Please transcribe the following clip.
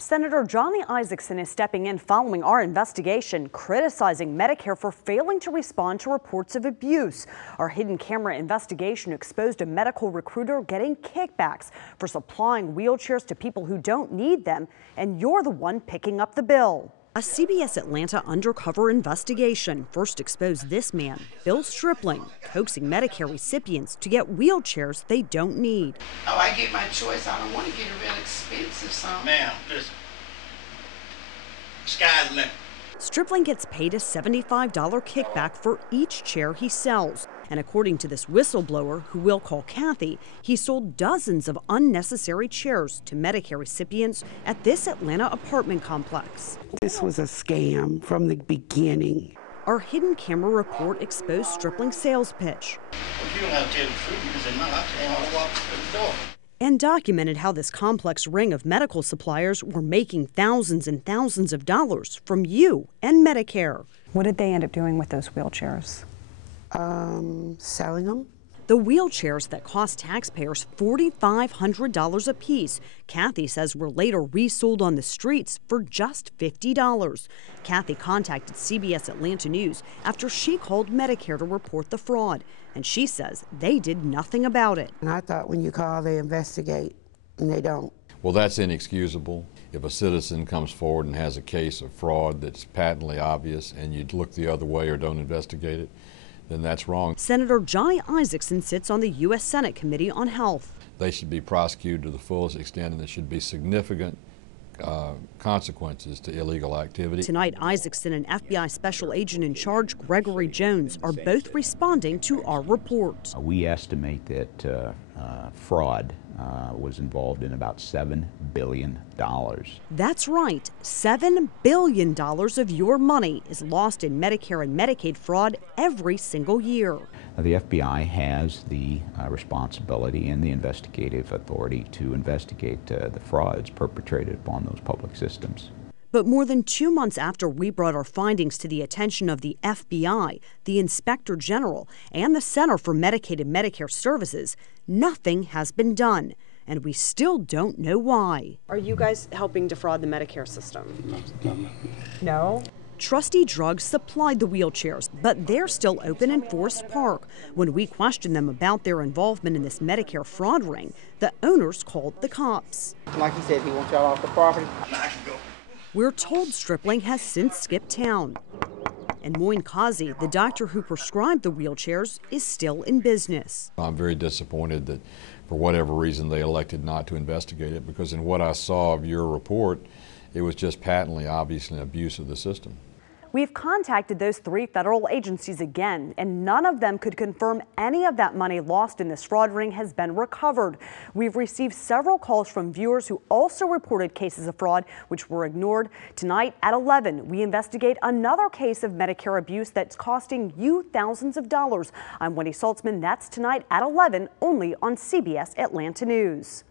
Senator Johnny Isakson is stepping in following our investigation, criticizing Medicare for failing to respond to reports of abuse. Our hidden camera investigation exposed a medical recruiter getting kickbacks for supplying wheelchairs to people who don't need them, and you're the one picking up the bill. A CBS Atlanta undercover investigation first exposed this man, Bill Stripling, coaxing Medicare recipients to get wheelchairs they don't need. Oh, I get my choice. I don't want to get a real expensive song. Ma'am, listen. Sky's the limit. Stripling gets paid a $75 kickback for each chair he sells. And according to this whistleblower, who we'll call Kathy, he sold dozens of unnecessary chairs to Medicare recipients at this Atlanta apartment complex. This was a scam from the beginning. Our hidden camera report exposed Stripling's sales pitch. If you don't have to tell the truth, you can say, no, I can't want to walk through the door. And documented how this complex ring of medical suppliers were making thousands and thousands of dollars from you and Medicare. What did they end up doing with those wheelchairs? Selling them. The wheelchairs that cost taxpayers $4,500 apiece, Kathy says were later resold on the streets for just $50. Kathy contacted CBS Atlanta News after she called Medicare to report the fraud, and she says they did nothing about it. And I thought when you call, they investigate, and they don't. Well, that's inexcusable. If a citizen comes forward and has a case of fraud that's patently obvious and you look the other way or don't investigate it, then that's wrong. Senator Johnny Isakson sits on the U.S. Senate Committee on Health. They should be prosecuted to the fullest extent, and there should be significant consequences to illegal activity. Tonight, Isakson and FBI Special Agent in Charge Gregory Jones are both responding to our report. We estimate that fraud was involved in about $7 billion. That's right. $7 billion of your money is lost in Medicare and Medicaid fraud every single year. The FBI has the responsibility and the investigative authority to investigate the frauds perpetrated upon those public systems. But more than 2 months after we brought our findings to the attention of the FBI, the Inspector General, and the Center for Medicaid and Medicare Services, nothing has been done. And we still don't know why. Are you guys helping defraud the Medicare system? No? Trustee Drugs supplied the wheelchairs, but they're still open in Forest Park. When we questioned them about their involvement in this Medicare fraud ring, the owners called the cops. Like he said, he wants y'all off the property. Now I can go. We're told Stripling has since skipped town. And Moin Kazi, the doctor who prescribed the wheelchairs, is still in business. I'm very disappointed that for whatever reason they elected not to investigate it, because in what I saw of your report, it was just patently obvious an abuse of the system. We've contacted those 3 federal agencies again, and none of them could confirm any of that money lost in this fraud ring has been recovered. We've received several calls from viewers who also reported cases of fraud, which were ignored. Tonight at 11, we investigate another case of Medicare abuse that's costing you thousands of dollars. I'm Wendy Saltzman. That's tonight at 11, only on CBS Atlanta News.